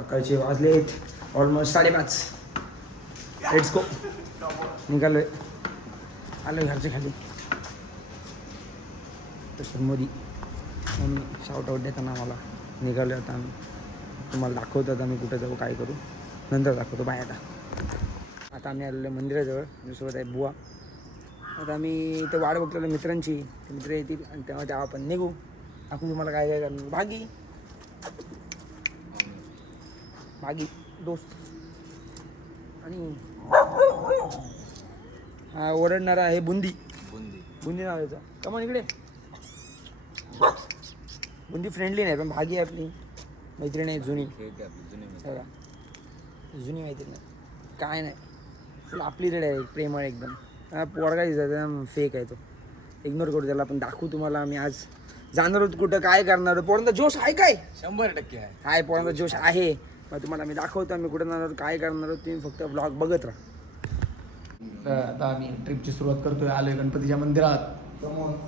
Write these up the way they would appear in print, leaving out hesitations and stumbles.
सकाळचे वाजलेत almost 5:30. Let's go. निघालोय. आलोय घरच्या खाली. तर मोदी मम्मी शाउट आउट देताना मला निघालो. आता आम्ही तुम्हाला दाखवतो. आता आम्ही कुठं जाऊ काय करू नंतर दाखवतो. बाय. आता आम्ही आलेलो आहे मंदिराजवळ. माझ्यासोबत आहे बुवा. आता आम्ही इथे वाट बघलेलो मित्रांची. ते मित्र येतील आणि तेव्हा आपण निघू. दाखवू तुम्हाला काय काय करणार. भागी दोस्त आणि हा ओरडणारा आहे बुंदी नावाचा. कमान इकडे. बुंदी फ्रेंडली नाही पण भागी आहे आपली मैत्रीण आहे जुनी मैत्रीण आहे. काय नाही आपली रेड आहे प्रेमळ एकदम. पोरगा दिसत फेक आहे तो. इग्नोर करू त्याला. आपण दाखवू तुम्हाला. आम्ही आज जाणार आहोत कुठं काय करणार आहोत. पोरांचा जोश आहे काय 100% आहे. हाय पोरांचा जोश आहे. मग तुम्हाला आम्ही दाखवतो आम्ही कुठं जाणार आहोत काय करणार आहोत. तुम्ही फक्त ब्लॉग बघत राहा. आता आम्ही ट्रिपची सुरुवात करतोय. आलोय गणपतीच्या मंदिरात.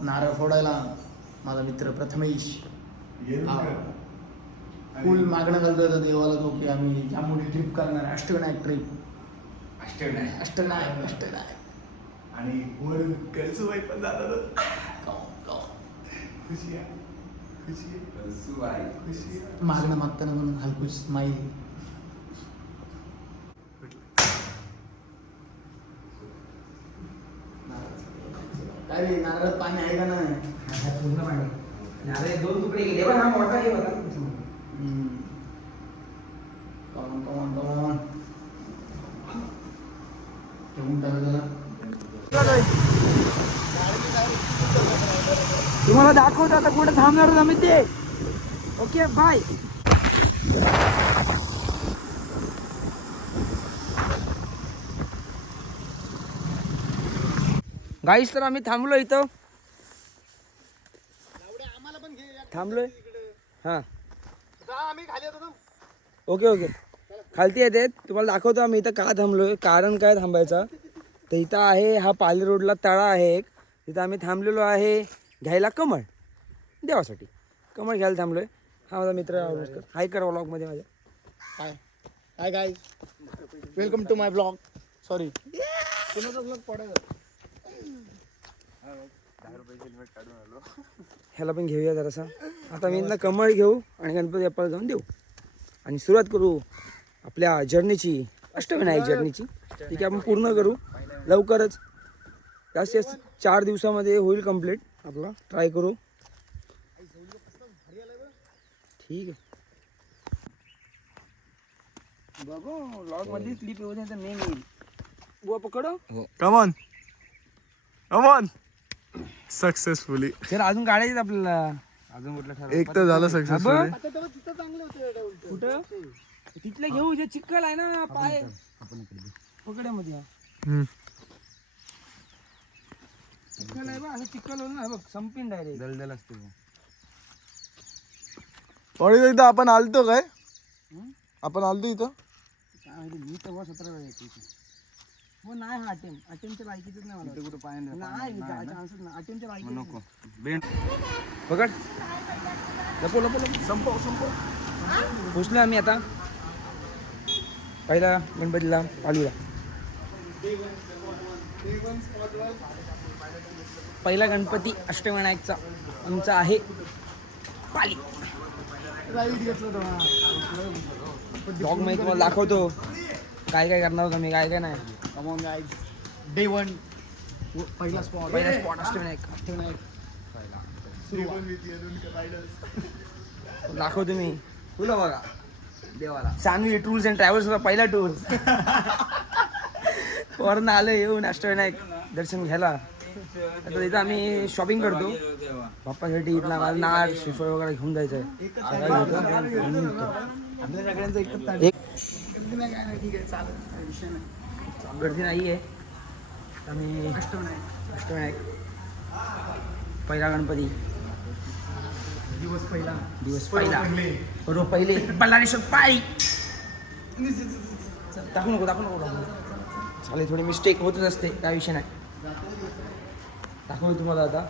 नारळ फोडायला माझा मित्र प्रथमेश फुल मागणं घालतोय तर देवाला तो की आम्ही ज्या मोठी ट्रिप करणार. अष्टविनायक ट्रिप. अष्टविनायक आणि वर कळसूबाई पण जातात. मागणं मागताना पण हलकूच स्माईल. काय रे नारळात पाणी आहे का नाही. पूर्ण पाणी. नारळ 2 तुकडे गेले पण हा मोठा आहे बघा. कमॉन तुम्हाला दाखवतो आता कुठे थांबणार आहोत आम्ही ते. Okay bye. गाईस तर आम्ही थांबलो इथं. थांबलोय. हां ओके खालती येते. तुम्हाला दाखवतो आम्ही इथं का थांबलोय. कारण काय थांबायचं तर इथं आहे हा पाली रोडला तळा आहे एक. तिथं आम्ही थांबलेलो आहे घ्यायला कमळ देवासाठी. कमळ घ्यायला थांबलोय. हा माझा मित्र हाय करा व्लॉगमध्ये माझ्या. Hi guys welcome to my blog. Sorry कुणाचा ब्लॉग पडायचा. ह्याला पण घेऊया जरासा. आता मी इथनं कमळ घेऊ आणि गणपती बाप्पाला जाऊन देऊ आणि सुरुवात करू आपल्या जर्नीची. अष्टविनायक जर्नीची. ठीक आहे आपण पूर्ण करू लवकरच. जास्तीत जास्त 4 दिवसामध्ये होईल कंप्लीट. आपला ट्राय करू. ठीक आहे बघू व्लॉग मध्ये क्लिप येऊ दे तर मेन येईल. बुवा पकडो. Come on successfully. चल अजून काढायचं आपल्याला. अजून कुठलं ठरवलं. एक तर झालं सक्सेसफुली. कुठं तिथलं घेऊ. जे चिखल आहे ना पाय पकड्यामध्ये. चिखल आहे बघ. असं चिखल होईल ना बघ संपीन डायरेक्ट. दलदल असते इथं आपण आलतो काय. आपण आलतो इथं काय मी तेव्हा 17 वेळा येतो इथे. हो नाही हा अटेमच्या लायकीच नाही मला. कुठं पाय नाही चान्सच नाही. अटेमच्या लायकी नको. पकड लपो संपव. पोचलो आम्ही आता पहिला गणपतीला पालूला. पहिला गणपती अष्टविनायकचा आमचा आहे पाली. ब्लॉग मध्ये तुम्हाला दाखवतो काय करणार आहोत आम्ही काय नाही. Come on guys. डे 1 पहिला स्पॉट अष्टविनायक दाखव तुम्ही. तुला बघा देवाला सानवी टूर्स अँड ट्रॅव्हल्स पहिला टूर्स वरून आलं येऊन अष्टविनायक दर्शन घ्यायला. आता इथं आम्ही शॉपिंग करतो बाप्पासाठी. इथला मला नार श्रीफळ वगैरे घेऊन जायचं आहे. गर्दी नाही आहे. आम्ही अष्टविनायक पहिला गणपती दिवस पहिला बरोबर पहिले बल्लारेश्वर पाळी. दाखवू नको चालेल. थोडी मिस्टेक होतच असते काय विषय नाही. दाखवतो तुम्हाला आता.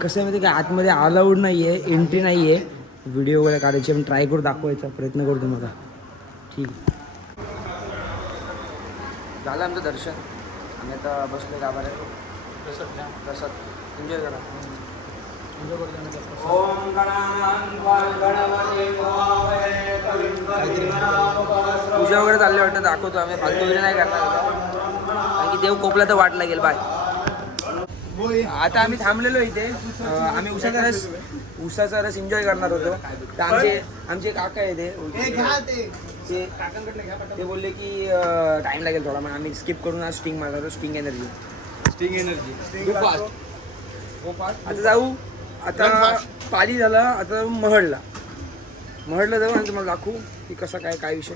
कसं आहे माहिती काय आतमध्ये अलाउड नाही आहे एंट्री नाही आहे. व्हिडिओ वगैरे काढायची आपण ट्राय करू दाखवायचा प्रयत्न करू तुम्हाला. ठीक आहे. झालं आमचं दर्शन. आम्ही आता बसलो गाभाऱ्यात. प्रसाद एन्जॉय करा. ओम पूजा वगैरे चालले वाटतं, दाखवतो आम्ही. फालतू वगैरे नाही करणार कारण की देव कोपला तर वाट लागेल. बाय. आता आम्ही थांबलेलो इथे. आम्ही उसाचा रस एन्जॉय करणार होतो. तर आमचे काका आहे ते ते बोलले की टाइम लागेल थोडा, मग आम्ही स्किप करून आज स्टिंग मारणार. स्टिंग एनर्जी आता जाऊ. आता पाली झाला, आता महडला जाऊ आणि तुम्हाला दाखवू की कसं काय विषय.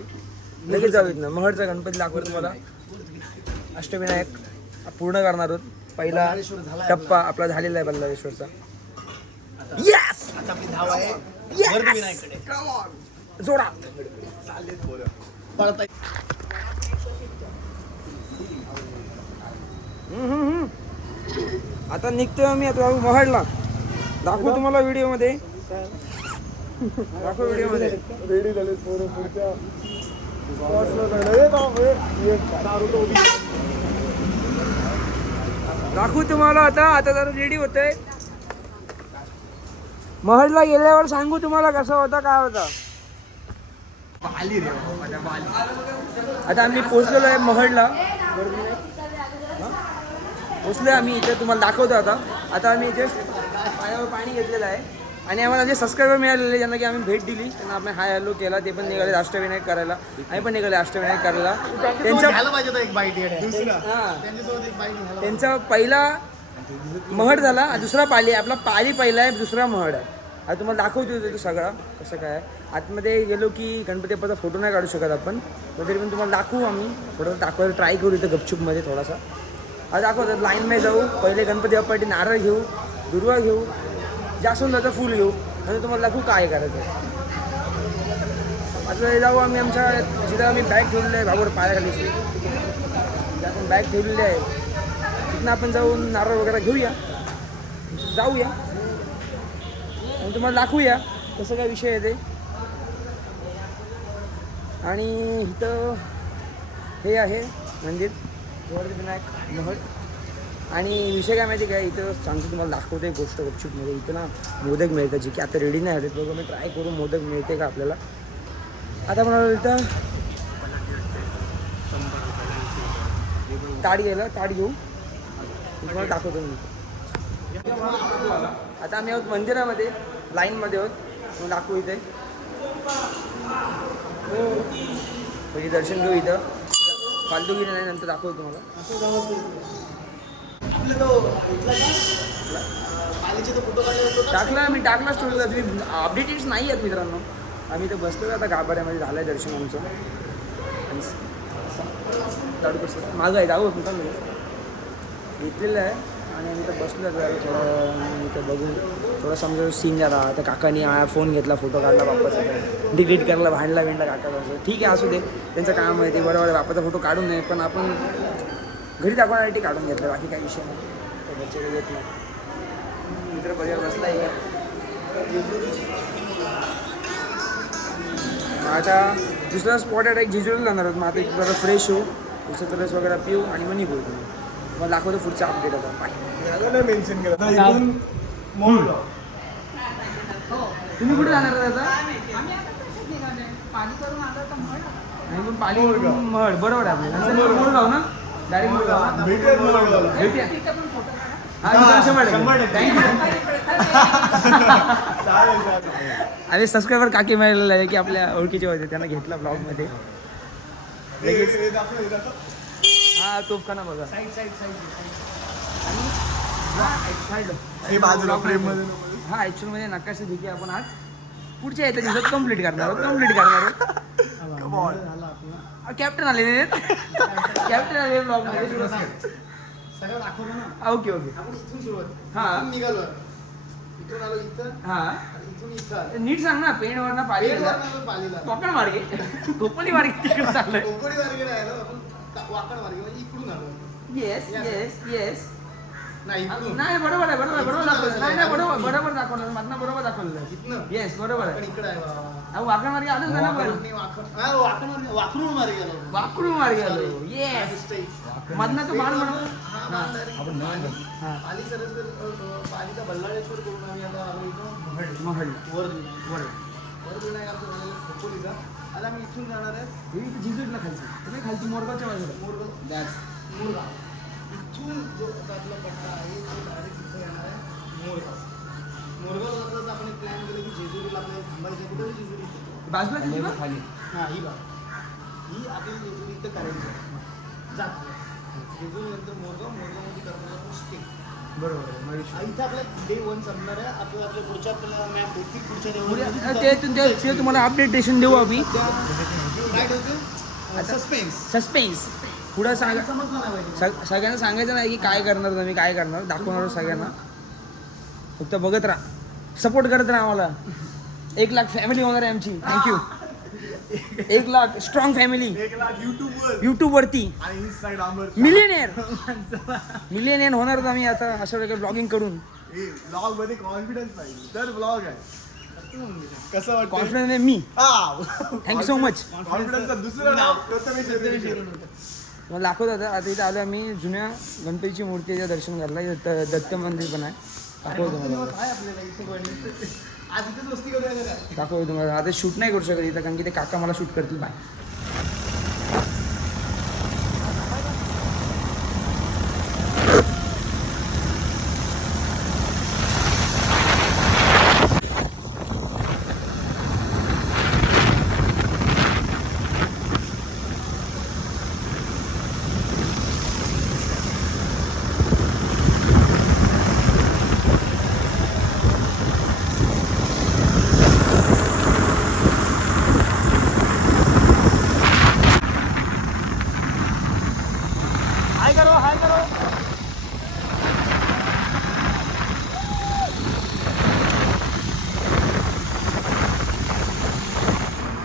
लगेच जाऊ इथनं. महडचा गणपती दाखवू तुम्हाला. अष्टविनायक पूर्ण करणार आहोत. पहिला टप्पा आपला झालेला आहे बल्लाळेश्वरचा. येस जोरात. आता निघतोय आम्ही. आता महडला दाखवू तुम्हाला व्हिडिओमध्ये. रेडी झाले पोरं पुढच्या दाखवू तुम्हाला. आता जरा रेडी होतंय. महडला गेल्यावर सांगू तुम्हाला कसं होतं काय होतं. आता आम्ही पोहोचलेलो आहे महडला. पोचलोय आम्ही इथे. तुम्हाला दाखवतो आता आम्ही इथे पायावर पाणी घेतलेलं आहे. आणि आम्हाला जे सबस्क्रायबर मिळालेले ज्यांना की आम्ही भेट दिली त्यांना आपण हाय हॅलो केला. ते पण निघाले अष्टविनायक करायला. आम्ही पण निघाले अष्टविनायक करायला. त्यांचा पहिला महड झाला, दुसरा पाली. आपला पाली पहिला आहे, दुसरा महड आहे. आता तुम्हाला दाखवतो तो सगळा कसं काय. आतमध्ये गेलो की गणपती बाप्पाचा फोटो नाही काढू शकत आपण, तरी पण तुम्हाला दाखवू. आम्ही थोडंसं दाखवायला ट्राय करू इथं गपचूपमध्ये थोडासा. आता दाखवतात लाईनमध्ये जाऊ. पहिले गणपती बाप्पासाठी नारळ घेऊ, दुर्वा घेऊ, जास्वंदाचं फूल घेऊ, नंतर तुम्हाला दाखवू काय करायचं. आता जाऊ आम्ही आमच्या जिथं आम्ही बॅग ठेवलेली आहे बाबूर पायाखाली. जिथं आपण बॅग ठेवलेली आहे तिथनं आपण जाऊन नारळ वगैरे घेऊया, जाऊया आणि तुम्हाला दाखवूया कसं काय विषय आहे ते. आणि इथं हे आहे मंदिर विनायक महड. आणि विषय काय माहिती काय, इथं सांगतो तुम्हाला दाखवतो एक गोष्ट गपचूपमध्ये. इथं ना मोदक मिळतं, जे की आता रेडी नाही आले. बघू मी ट्राय करू मोदक मिळते का आपल्याला. आता मला इथं ताट घेऊ तुम्हाला दाखवतो मी. आता आम्ही आहोत मंदिरामध्ये, लाईनमध्ये आहोत. मग दाखवू इथे. म्हणजे दर्शन घेऊ इथं. फालतूगिरी नाही, नंतर दाखवतो तुम्हाला. टाकला स्टोरीला. तुम्ही अपडेटेड्स नाही आहेत मित्रांनो. आम्ही इथं बसलो आता गाभाऱ्यामध्ये. झालं आहे दर्शन आमचं. आणि दाडू कसं मागं आहे दाखवत नव्हता मी घेतलेलं आहे. आणि आम्ही इथं बसलो थोडं इथं बघून थोडं समजा सीन झाला. तर काकानी फोन घेतला, फोटो काढला बाप्पाचा, डिलीट करायला भांडला काकाचा. असं ठीक आहे, असू दे, त्यांचं काम आहे ते. बरोबर बाप्पाचा फोटो काढून नये, पण आपण घरी दाखवण्यासाठी काढून घेतलं. बाकी काही विषय नाही. तर घरचे काही येत नाही. मित्र परिवार बसला आहे का. आता दुसरा स्पॉट आहे एक जेजुरीला जाणार आहोत. मग आता एक जरा फ्रेश होऊ, दुसरं रस वगैरे पिऊ आणि मग निघू. मग दाखवतो पुढचा अपडेट. आता बाय. मेन्शन केलं तुम्ही कुठे जाणार आता. नाही पण पाली महड बरोबर आहे आपल्याला. मोरगाव ना, डायरेक्ट मोरगाव. भेटूया. आणि सबस्क्रायबर काकी मिळालेला आहे की आपल्या ओळखीचे होते, त्यांना घेतला ब्लॉगमध्ये. हा तोफखाना बघा. हा ॲक्च्युअलमध्ये नकाशा देखील आपण आज पुढच्या येत्या दिवसात कम्प्लीट करणार आहोत. कॅप्टन आले ब्लॉगमध्ये. ओके हां हां नीट सांग ना. पेणवर ना पाली कोकण मार्गे, कोकणी मार्गे तिकडे चाललंय. येस नाही बरोबर दाखवलं. नाही बरोबर दाखवलं. मधनं बरोबर दाखवलं. येस बरोबर आहे. वाकड मार्गे आलोच ना पण वाकरून मारे गेलो वाकडून मार्गे आलो येस मधनं तो बाण म्हणून पाली सरस्वर पालीचा बल्लाळेश्वर करून आम्ही आता आलो इथं महड वरविनायक आमचं झालेलं खोपोलीचा आता आम्ही इथून जाणार आहे जिजूटला खालची तुम्ही खालची मोरगावच्या बाजूला मोरगाव इथून जो आपला पट्टा आहे तो डायरेक्ट इथं येणार आहे मोरगाव जाता आपण एक प्लॅन केलं की जेजुरीला आपल्याला थांबायचं कुठे जेजुरी बाजूला तिथे बघ. खाली हां ही बाग ही आपली जेजुरी इथं करायची आहे जात जेजुरी नंतर मोरगावमध्ये करणार आपण स्टे बरोबर इथं आपल्या डे 1 संपणार आहे आपल्या पुढच्या आपल्याला मॅप भेटतील पुढच्या ते तुम्हाला अपडेटेशन देऊ आम्ही काय ठेवते सस्पेन्स पुढं सांगा सगळ्यांना सांगायचं नाही की काय करणार तुम्ही काय करणार दाखवणार सगळ्यांना फक्त बघत राहा सपोर्ट करत राहा आम्हाला 1 लाख फॅमिली होणार आहे आमची thank you 1 lakh strong family 1 lakh YouTube वरती आणि इंस्टाग्रामवर मिलियनेर होणार आम्ही आता अशा वेगळं ब्लॉगिंग करून ब्लॉग मध्ये कॉन्फिडन्स पाहिजे तर ब्लॉग आहे कसं वाटतं कॉन्फिडन्स आहे मी थँक्यू सो मच कॉन्फिडन्सचं दुसरं नाव प्रथमेश मला दाखवत होतं आता इथे आलो आम्ही जुन्या गणपतीची मूर्तीचं दर्शन करायला इथं दत्त मंदिर पण आहे दाखवतो तुम्हाला काय आपल्याला इथे आज इथेच वस्ती करूया का दाखवतो तुम्हाला आता शूट नाही करू शकत इथं कारण की ते काका मला शूट करतील बाय हाय करो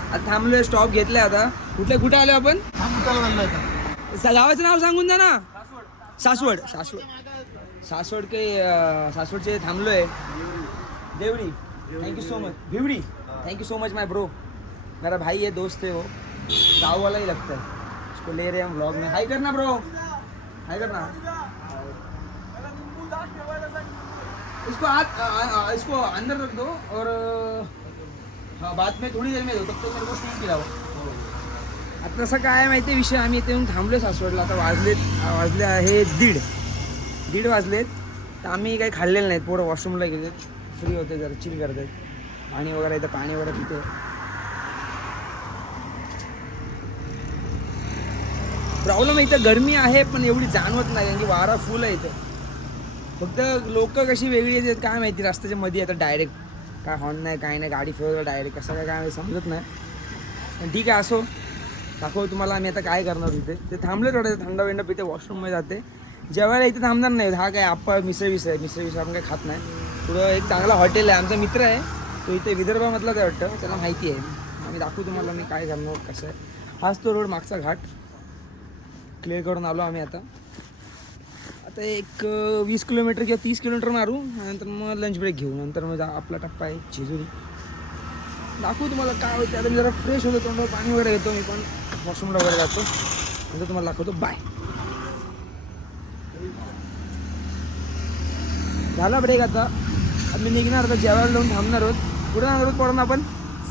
आता थांबलोय स्टॉप घेतलाय आता कुठे आलो आपण गावाचं नाव सांगून जा ना सासवडचे थांबलोय Devdi thank you so much Bhiwadi thank you so much my bro मेरा भाई है दोस्त है वो गाँव वाला ही लगता है उसको ले रहे हैं हम व्लॉग में हाई करना ब्रो हाई करना इसको अंदर रख दो और हाँ बाद में थोड़ी देर में दो तब तक मेरे को स्टीम पिलाओ आता तसं काय माहिती आहे विषय आम्ही इथे येऊन थांबलो सासवडला आता वाजले आहे दीड वाजलेत तर आम्ही काही खाल्लेलं नाहीत पोरं वॉशरूमला गेले फ्री होते जरा चिल करतात पाणी वगैरे इथं पाणी वगैरे पिते प्रॉब्लेम इथं गरमी आहे पण एवढी जाणवत नाही कारण की वारा फुल आहे इथं फक्त लोक कशी वेगळी येतात काय माहिती रस्त्याच्या मध्ये येतात डायरेक्ट काय हॉर्न नाही काय नाही गाडी फिरवलं डायरेक्ट कसं काय समजत नाही पण ठीक आहे असो दाखव तुम्हाला आम्ही आता काय करणार तिथे ते थांबले थोडं थंड विंड पिते वॉशरूममध्ये जाते जेवायला इथे थांबणार नाही हा काय आप्पा मिसळ आपण काही खात नाही पुढं एक चांगला हॉटेल आहे आमचा मित्र आहे तो इथे विदर्भामधलाच आहे वाटतं त्याला माहिती आहे आम्ही दाखवू तुम्हाला मी काय करणार कसं आहे हाच तो रोड मागचा घाट क्लिअर करून आलो आम्ही आता एक 20 किलोमीटर किंवा 30 किलोमीटर मारू नंतर मग लंच ब्रेक घेऊ नंतर मग आपला टप्पा आहे जेजुरी दाखवू तुम्हाला काय होतं आता मी जरा फ्रेश होतो तोंडावर पाणी वगैरे घेतो मी पण वॉशरूमला वगैरे जातो नंतर तुम्हाला दाखवतो बाय झाला ब्रेक आता आम्ही निघणार आता जेवायला जाऊन थांबणार आहोत कुठे जाणार आहोत पडून आपण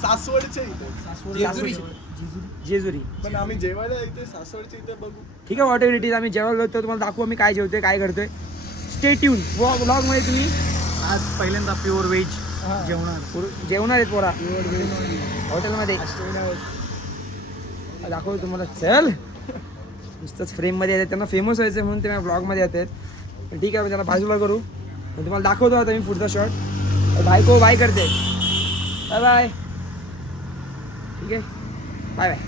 सासवडच्या इथे जेजुरी पण आम्ही जेवायला इथे सासवडच्या इथे बघू ठीक आहे वॉट एव्हर इट इज आम्ही जेवायला जातो तुम्हाला दाखवू आम्ही काय जेवतोय काय करतोय स्टे ट्यून व्लॉगमध्ये तुम्ही आज पहिल्यांदा प्युअर व्हेज जेवणार आहेत पोरा हॉटेलमध्ये दाखवू तुम्हाला चल नुसतंच फ्रेममध्ये येतात त्यांना फेमस व्हायचं म्हणून ते ब्लॉगमध्ये येतात पण ठीक आहे त्यांना बाजूला करू तुम्हाला दाखवतो आता मी पुढचा शॉट बायको बाय करते बाय बाय ठीक आहे बाय बाय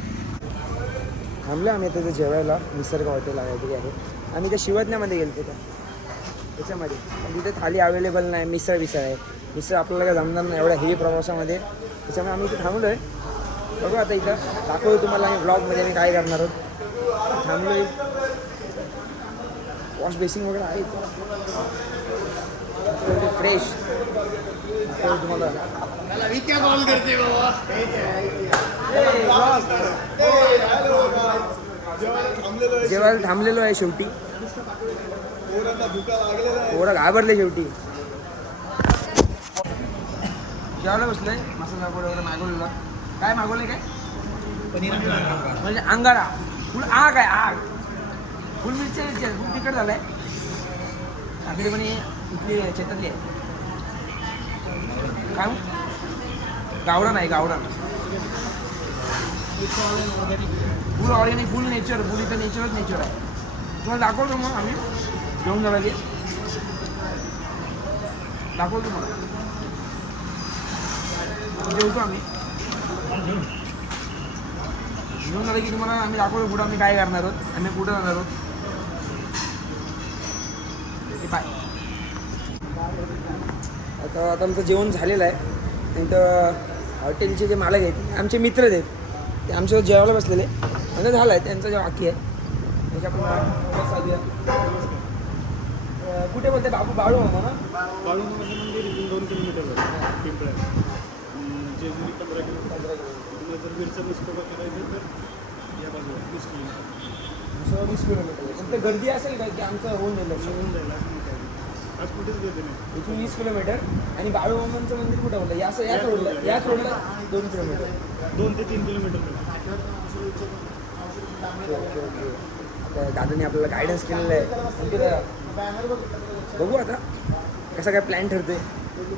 थांबलो आम्ही आता जेवायला निसर्ग हॉटेल आहे आम्ही त्या शिवज्ञामध्ये गेलो त्या त्याच्यामध्ये पण तिथे थाली अवेलेबल नाही मिसळ आहे मिसळ आपल्याला काय जमणार नाही एवढ्या हेवी प्रवासामध्ये त्याच्यामुळे आम्ही इथे थांबलो आहे बघू आता इथं दाखवतो तुम्हाला आम्ही ब्लॉगमध्ये आम्ही काय करणार आहोत थांबलो आहे वॉश बेसिंग वगैरे आहे फ्रेश तर तुम्हाला त्याला मी क्या कॉल करते बाबा जेवायला थांबलेलो आहे शेवटी. पोरं घाबरले शेवटी. जेवायला बसलोय. मसाला गोड वगैरे मागवलेला. काय मागवलंय काय? पनीर म्हणजे अंगारा फुल आग आहे आग. फुल मिरची खूप तिखट झालाय. आगरी पण इथली शेतातली आहे. काय गावरान आहे गावरान. फुल ऑर्गॅनिक फुल नेचर. फुल इथं नेचरच नेचर आहे. तुम्हाला दाखवतो मग आम्ही घेऊन जायला की दाखवतो मला. जेवतो आम्ही घेऊन झालं की तुम्हाला आम्ही दाखवतो पुढं आम्ही काय करणार आहोत. आम्ही कुठं जाणार आहोत ते पाय. आता आमचं जेवण झालेलं आहे. नंतर हॉटेलचे जे मालक आहेत आमचे मित्रच आहेत. ते आमच्यासोबत जेवायला बसलेले. म्हणजे झालं आहे त्यांचं जे बाकी आहे त्याच्या कुठे बोलते बाबू बाळू मामा ना. बाळूमामाचं मंदिर इथून 2 किलोमीटर आहे पिंपळ्यात. जेजुरी 15 किलोमीटर. तुम्हाला जर वीरचा मुस्कोबा करायचं तर या बाजूला 20 किलोमीटर. 20 किलोमीटर. फक्त गर्दी असेल का की आमचं होऊन जाईल होऊन जाईल असं नाही काय. आज कुठेच गर्दी नाही. इथून 20 किलोमीटर. आणि बाळूमामांचं मंदिर कुठं बोललं याच रोडला 2 किलोमीटर. 2 ते 3 किलोमीटर. आता दादाने आपल्याला गायडन्स केलेलं आहे. बघू आता कसा काय प्लॅन ठरतोय.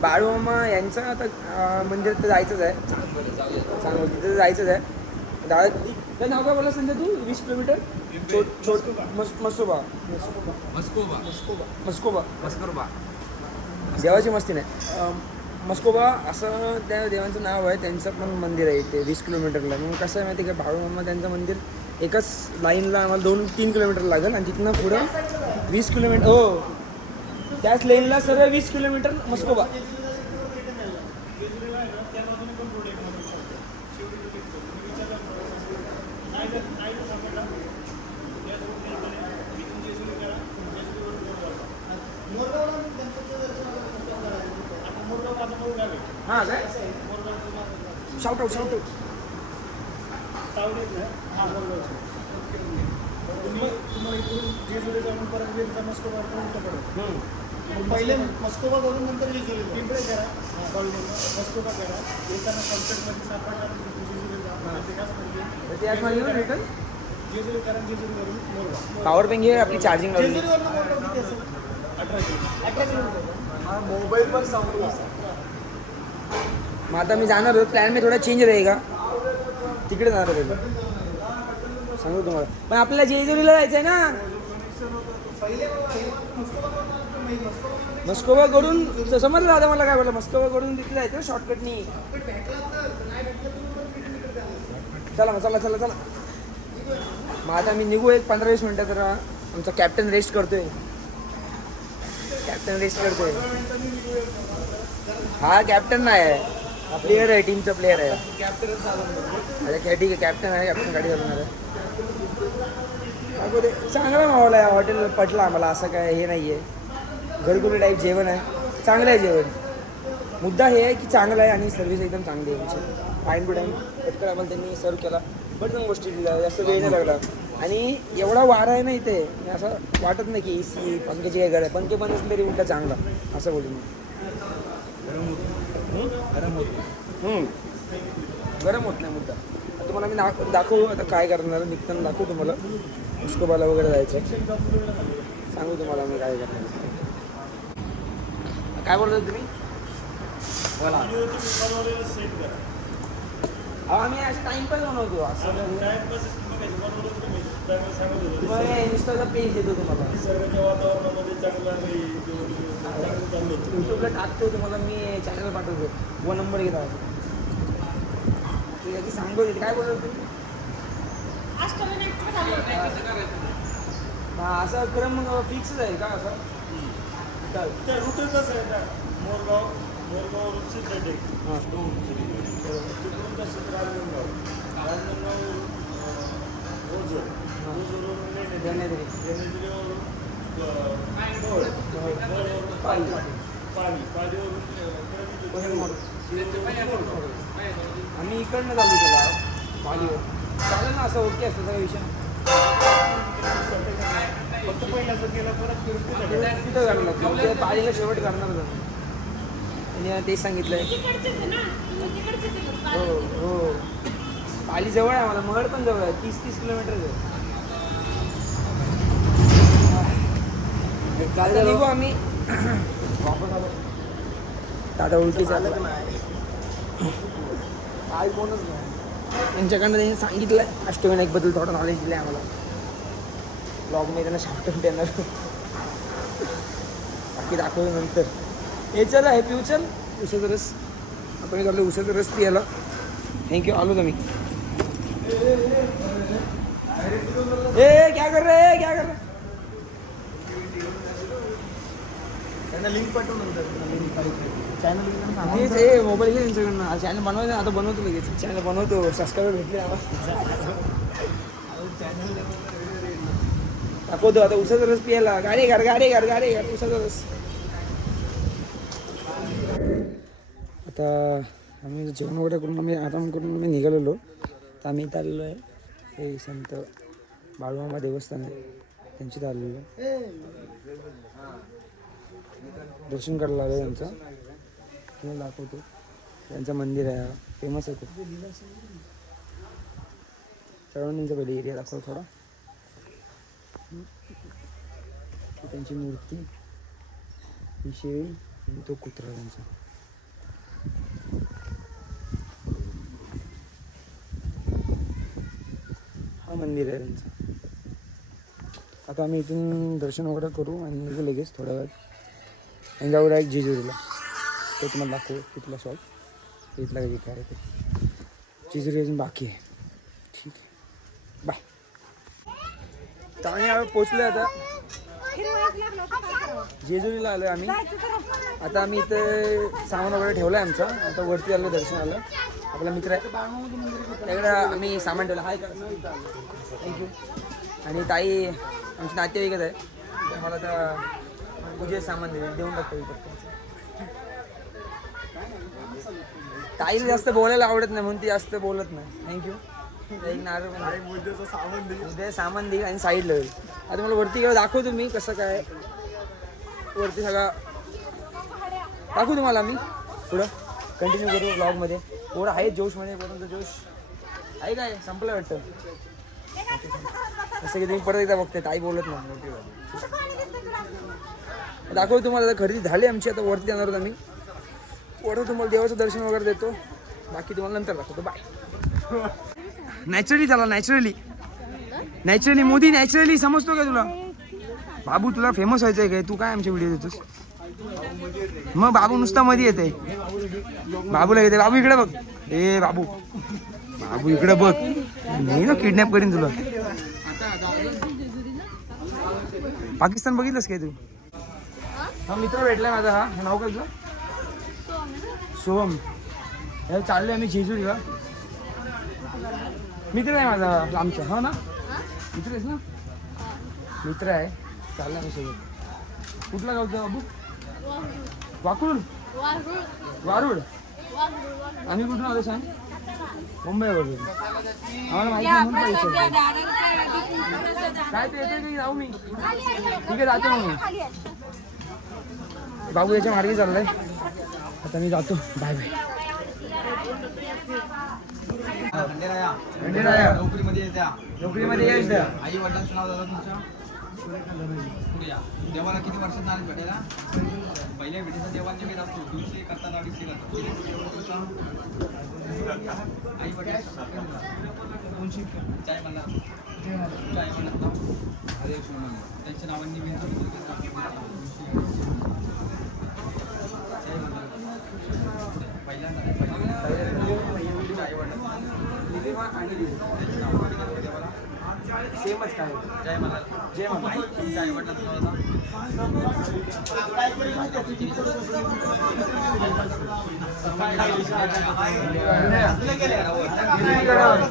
बाळूमामा यांचं आता मंदिरात तर जायचंच आहे. चांगलं तिथं जायचंच आहे. दादा नाव काय बोला संजय तू 20 किलोमीटर मस्कोबा देवाची मस्ती नाही. मस्कोबा असं त्या देवांचं नाव आहे. त्यांचं पण मंदिर आहे ते 20 किलोमीटरला. मग कसं आहे माहिती आहे का बाळूमामा त्यांचं मंदिर एकाच लाईनला आम्हाला 2-3 किलोमीटर लागेल. आणि तिथनं पुढं 20 किलोमीटर हो त्याच लेनला सर्व 20 किलोमीटर मस्कोबा. हां काय शाउट आउट तुम्हाला इकडून जेजुरी जाऊन परत वीरचा मस्कोबा उलटा पडत. पहिले मस्कोबा करून नंतर जेजुरी पिंपळे करा. मस्कोबा करा. येताना कॉन्सर्टमध्ये सापडला जेजुरी करा. जेजुरीवरून मोरगाव. पॉवर बँक घे आपली चार्जिंग लावली. जेजुरीवरून मोरगाव किती असेल? 18 किलोमीटर. मोबाईल पण सांगू. मग आता मी जाणार होतो. प्लॅन मी थोडा चेंज रहेगा. तिकडे जाणार होतो सांगू तुम्हाला. पण आपल्याला जेजुरीला जायचं आहे ना. मस्कोबा करून समजलं दादा मला काय बोललं. मस्कोबा करून तिथे जायचं शॉर्टकटनी. चला मग आता मी निघू एक 15-20 मिनटं. तर आमचा कॅप्टन रेस्ट करतोय. हा कॅप्टन नाही आहे. प्लेयर आहे टीमचा प्लेयर आहे. अच्छा ठीक आहे कॅप्टन आहे. कॅप्टन गाडी चालवणार आहे. चांगला माहोल आहे हॉटेल. पटलं आम्हाला. असं काय हे नाही आहे. घरगुती टाईप जेवण आहे. चांगलं आहे जेवण. मुद्दा हे आहे की चांगलं आहे आणि सर्व्हिस एकदम चांगली आहे. टाईम टू टाईम पटकन आम्हाला त्यांनी सर्व केला. बट गोष्टी दिल्या. जास्त वेळ नाही लागला. आणि एवढा वारा आहे ना इथे. असं वाटत नाही की AC पंख्याची काय गरज आहे. पंखे पण असले तरी उलटा चांगला असं बोलून मी. गरम होत नाही मुद्दा. तुम्हाला मी दाखवू आता काय करणार. निघताना दाखवू तुम्हाला. मस्कोबाला वगैरे जायचं सांगू तुम्हाला मी काय करणार. काय बोलतो तुम्ही बोला. आम्ही असं टाइमपास बनवतो. असं तुम्हाला इन्स्टाचा पेज देतो तुम्हाला. यूट्यूबला टाकतो तुम्हाला. मी चॅनल पाठवतो. 1 नंबर घेता ठीक आहे. सांगतो तिथे काय बोलतो तुम्ही. हां असं क्रम मग फिक्सच आहे का असं. रूटच असं आहे ना. मोरगाव सिद्धटेक. हां तिकडून तसं राजनगाव ओझरवरून पालीवरून आम्ही इकडनं चालू त्याला पालीवर चालेल ना, असं ओके असतं सगळा विषय. फक्त पहिला असं केलं परत फिरून कुठं करणार ते पालीला शेवट करणार आणि तेच सांगितलंय. हो हो, पाली जवळ आहे, मला महड पण जवळ आहे, 30 किलोमीटर आहे. काल निघू आम्ही वापस आलो. दादा ओळखीचं आलं काय कोणच नाही. त्यांच्याकडनं त्यांनी सांगितलं अष्टविनायकबद्दल थोडं नॉलेज दिलं आहे आम्हाला. ब्लॉगमध्ये त्यांना शॉर्ट देणार, बाकी दाखवलं नंतर. हे चला हे पिऊ चल उसाचा रस. आपण चाललो उसाचा रस पियाला. थँक्यू, आलो तुम्ही. ए क्या कर रहे क्या कर रहे. त्यांना लिंक पाठवू नंतर चॅनल तेच हे मोबाईल घे त्यांच्याकडनं. चॅनल बनवायचं आता, बनवतो लगेच. चॅनल बनवतो, सबस्क्राईबर भेटले आम्हाला. दाखवतो आता उसाचा रस पियाला. गाडी घर उसाचा रस. आता आम्ही जेवण वगैरे करून आम्ही आराम करून आम्ही निघालेलो. तर आम्ही इथं आलेलो आहे, हे संत बाळूमामा देवस्थान आहे त्यांच्यात आलेलो. दर्शन करायला आलो त्यांचं, तुम्हाला दाखवतो. त्यांचं मंदिर आहे, फेमस आहे खूप. सर्वांचा पहिले एरिया दाखव थोडा. त्यांची मूर्ती, ही शेळी आणि तो कुत्रा त्यांचा. हा मंदिर आहे त्यांचं. आता आम्ही इथून दर्शन वगैरे करू आणि निघू लगेच थोड्या वेळात. आणि जाऊ डायरेक्ट जेजुरीला. तो तुम्हाला दाखवू तिथला शॉप इथला काही काय ते. जेजुरी अजून बाकी आहे. ठीक आहे, बाय. तर आम्ही पोचलो आता जेजुरीला आलो आम्ही. आता आम्ही इथं सामान वगैरे ठेवलं आहे आमचं. आता वरती आलो दर्शनाला. आपला मित्र आहे त्याकडे आम्ही सामान ठेवलं. Hi thank you. आणि ताई आमची नातेवाईकच आहे, मला आता पूजेचं सामान देऊन टाकतो. ताईला जास्त बोलायला आवडत नाही म्हणून ती जास्त बोलत नाही. थँक्यू. एक नारळ उद्या सामान देईल आणि साईडला होईल. आता मला वरती गेलं दाखवतो मी कसं काय. वरती सगळा दाखवू तुम्हाला मी पुढं. कंटिन्यू करू ब्लॉगमध्ये. पोरं आहे जोशमध्ये, पोरांचा जोश आहे. काय संपलं वाटतं असं की तुम्ही परत एकदा बघते. ताई बोलत नाही. दाखवतो तुम्हाला. आता खरेदी झाली आमची. आता वरती जाणार आहोत आम्ही. वरती तुम्हाला देवाचं दर्शन वगैरे देतो. बाकी तुम्हाला नंतर दाखवतो. बाय. नॅचरली झाला, नॅचरली मोदी नॅचरली. समजतो का तुला बाबू? तुला फेमस व्हायचं आहे काय? तू काय आमचे व्हिडिओ देतोस? मग बाबू नुसता मध्ये येते. बाबूला येते. बाबू इकडे बघ. ए बाबू, बाबू इकडे बघ. नाही ना किडनॅप करीन तुला. पाकिस्तान बघितलंस काय तू? हा मित्र भेटला माझा. हा नाव काय तुझं? सोहम. चाललोय आम्ही जेजुरीला. मित्र आहे माझा आमचा. हो ना, मित्र आहेस ना? मित्र आहे. चाललं आम्ही सोबत. कुठला गावचा बाबू? वाकुळ, वारुड. आम्ही कुठून आलो सांग? मुंबईवरून. आम्हाला माहिती नाही म्हणून विचारतो. काय ते येते की जाऊ मी? ठीक आहे जातो मग. बाबू याच्या मार्गे चाललाय. आता मी जातो. Bye bye. नोकरीमध्ये यश द्या. आई वडिलांचं नाव झालं तुमच्या? देवाला किती वर्षात नाव भेटायला? पहिल्या भेटीचा देवांचे भेट असतो. 200 करतात, 250 करतात. आई वडील चाय म्हणला, चाय म्हणत नाव हरे कृष्ण. त्यांच्या नावांनी मी पहिल्यांदा आई वडिलांना सेमच काय? जय मला जय मामा. तुमच्या आई वडिलांचं नाव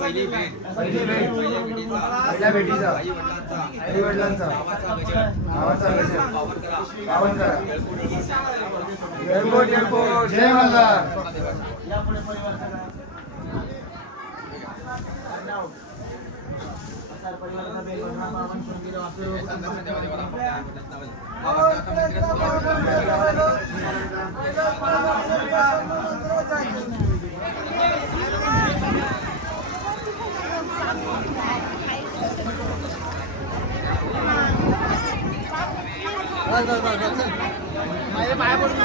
पहिली भेट, पहिल्या भेटीचा आई वडिलांचा गावाचा गजर, पावन करा. एअरपोर्ट एअरपोर्ट जय मल्हार. यापुढे परिवार सगळा. परिवाराचा बेल वाजवा, बाबांनी सोंगीला वाचलं.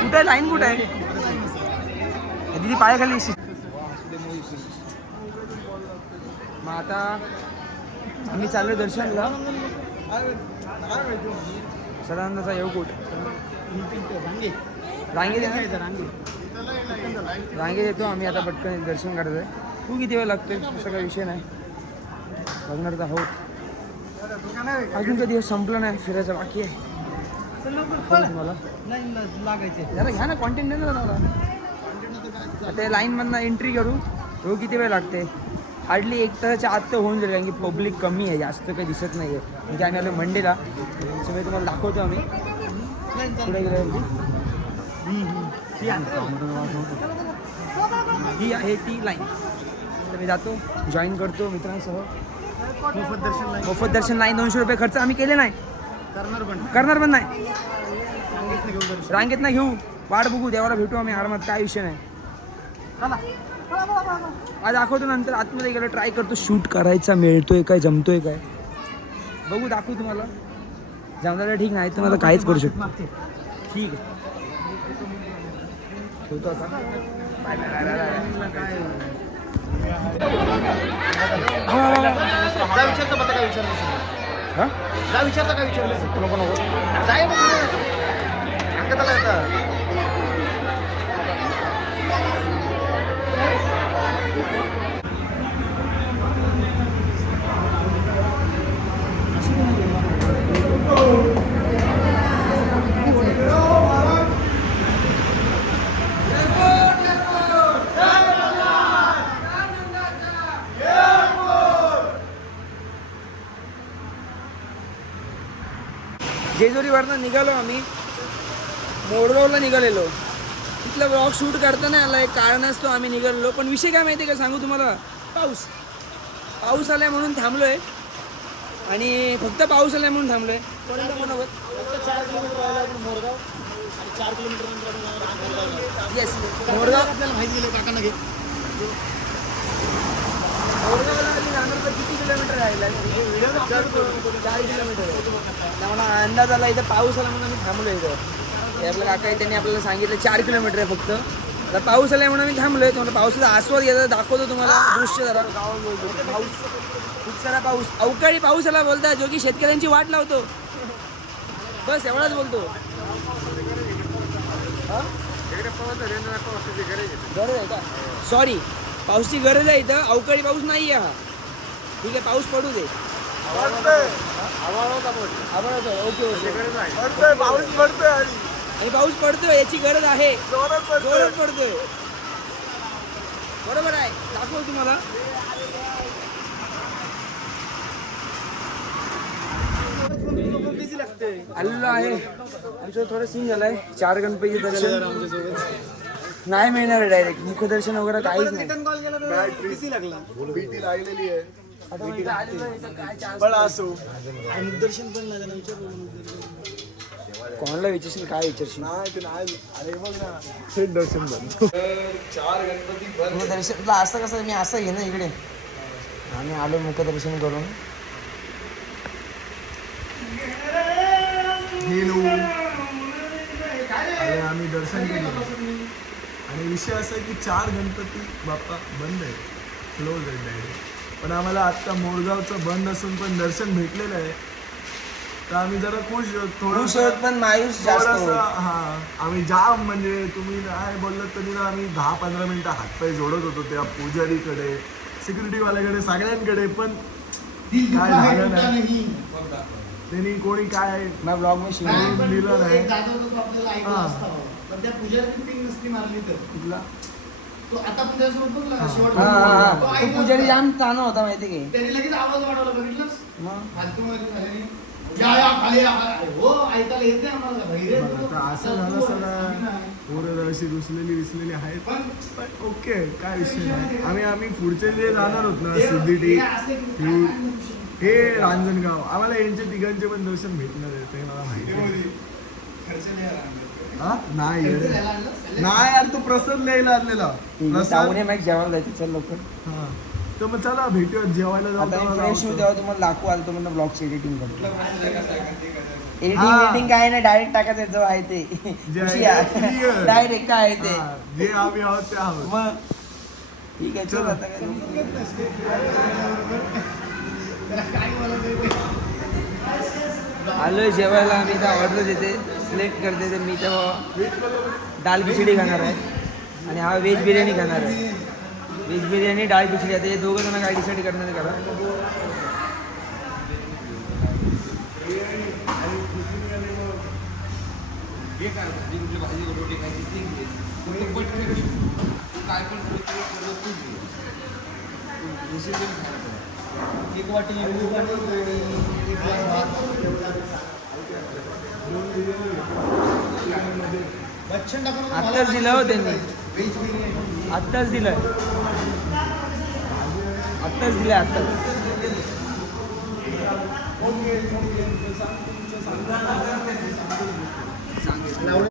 कुठे लाईन कुठे आहे दीदी पायाखाली मग आता आम्ही चाललो दर्शनला सदानंदाचा येऊकूट रांगे येतो आम्ही आता पटकन दर्शन करतोय. तू किती वेळ लागतोय असं काही विषय नाही बघणार तर आहोत. अजून कधी हे संपलं नाही फिरायचं बाकी आहे. तुम्हाला जरा घ्या ना कॉन्टेंट दे ना मला. आता लाईनमधनं एंट्री करू हो किती वेळ लागते हार्डली 1 तासाच्या आत तर होऊन जाईल कारण की पब्लिक कमी आहे जास्त काही दिसत नाही आहे. म्हणजे आम्ही आलो मंडेला सगळे तुम्हाला दाखवतो आम्ही पुढे गेल्यावरती ही आहे ती लाईन. तर मी जातो जॉईन करतो मित्रांसह. मोफत दर्शन नाही 200 रुपये खर्च आम्ही केले नाही करणार पण नाही. रांगेत ना घेऊ वाट बघू देवाला भेटू आम्ही आरामात काय विषय नाही. आज दाखवतो नंतर आतमध्ये गेलो ट्राय करतो शूट करायचा मिळतोय काय जमतोय काय बघू दाखवू तुम्हाला. जमलं ठीक नाही तर मला काहीच करू शकतो. ठीक आहे ठेवतो आता. Bye bye bye bye. जा विचारता काय विचारलं नको नको जाय अंगताला येतात. जेजुरीवरनं निघालो आम्ही मोरगावला निघालेलो. तिथलं ब्लॉग शूट करताना आला एक कारण असतो आम्ही निघालेलो. पण विषय काय माहिती आहे का सांगू तुम्हाला. पाऊस आलाय म्हणून थांबलोय आणि फक्त पाऊस आलाय म्हणून थांबलोय. फक्त 4 किलोमीटर राहिला आपण मोरगाव आणि 4 किलोमीटर नंतर येस मोरगाव आपल्याला माहिती दिलं काकांना घे. मोरगावला आम्ही जाणार तर किती किलोमीटर राहिला 4 किलोमीटर. मला अंदाज आला इथं पाऊस आला म्हणून आम्ही थांबलो इथं. हे आपलं काका आहे त्यांनी आपल्याला सांगितलं 4 किलोमीटर आहे फक्त. आता पाऊस आलाय म्हणून आम्ही थांबलोय. तुम्हाला पावसाचा आस्वाद घेता दाखवतो तुम्हाला दृश्य जरा. पाऊस खूप सारा पाऊस अवकाळी पाऊस आला बोलता जो की शेतकऱ्यांची वाट लावतो. बस एवढाच बोलतो. गरज आहे का सॉरी पाऊसची गरज आहे इथं अवकाळी पाऊस नाही आहे हा. ठीक आहे पाऊस पडू दे. ओके ओके पाऊस पडतोय आणि पाऊस पडतोय याची गरज आहे. जोरात पडतोय बरोबर आहे. दाखव तुम्हाला आलेलो आहे. आमचं थोडं सीन झालाय 4 गणपती दर्शन नाही मिळणार डायरेक्ट मुखदर्शन वगैरे काहीच नाही. कॉल केला किती लागला भीती लागलेली आहे. बळा असो मुखदर्शन पण नाही विचार कोणाला विचारशील काय विचारशील. नाही ते नाही. अरे बघ ना थेट दर्शन बंद. 4 गणपती मुखदर्शनला असं कसं मी असं घे ना इकडे आम्ही आलो मुखदर्शन करून. अरे आम्ही दर्शन केलं आणि विषय असा आहे की 4 गणपती बाप्पा बंद आहे क्लोज आहे डायरेक्ट. पण आम्हाला आत्ता मोरगावचं बंद असून पण दर्शन भेटलेलं आहे तर आम्ही जरा खुश थोडंसं पण मायूस जास्त थोडंसं हां आम्ही जाम म्हणजे तुम्ही काय बोललात तरी ना आम्ही 10-15 मिनटं हातपाय जोडत होतो त्या पुजारीकडे सिक्युरिटीवाल्याकडे सगळ्यांकडे पण काय झालं नाही. त्यांनी कोणी काय ब्लॉग में शिवून दिलं नाही. आपल्याला ऐकलं असतं पण त्या पुजारी पिंग नसती मारली तर कुठला तो आता पण त्यासोबत बघला शेवट तो पुजारी जाम ताना होता माहिती की त्याने लगेच आवाज वाढवला बघितलंस मग फालतू मध्ये झाल्याने या खाली या. हो ऐकायला येते आम्हाला आता असं झालं सगळं पुढे थोडीशी रुसलेली आहेत पण ओके काय विषय नाही. आम्ही पुढचे जे जाणार होत ना सिद्धी हे रांजणगाव आम्हाला यांच्या तिघांचे पण दर्शन भेटणार आहे ते मला माहिती आहे. हा? नाही यार तो प्रसाद लिहायला आणलेला प्रसाद जेवायला जायचं चल लवकर. हा तर मग चला भेटूया जेवायला जाऊ आता तेव्हा फ्रेश जाऊ. होऊ तेव्हा तुम्हाला दाखवू आलं तुम्हाला ब्लॉगची एडिटिंग करतो. हा. एडिटिंग काय नाही डायरेक्ट टाकायचं जो आहे ते जे आहे ते clear. डायरेक्ट काय आहे ते हा, जे आम्ही आहोत ते आहोत. मग ठीक आहे चल चला. आता काय. आलोय जेवायला आम्ही इथं ऑर्डर देते सिलेक्ट करते तर मी तेव्हा दाल खिचडी खाणार आहे आणि हा व्हेज बिर्याणी खाणार आहे. व्हेज बिर्याणी डाळ खिचडी आता हे दोघं जण काय डिसाईड करणार आहे करा. हे काय जी कुठली भाजी रोटी खायची ती घे. कुठली पटकन घे. तू काय पण सर्व तूच घे. तू डिसिप्लिन खायचं. एक वाटी लिंबू पाणी आणि एक ग्लास भात. बच्चन टाकून आत्ताच दिलं हो त्यांनी व्हेज बिर्याणी. आत्ताच दिलं आत्ताच. सांगितलं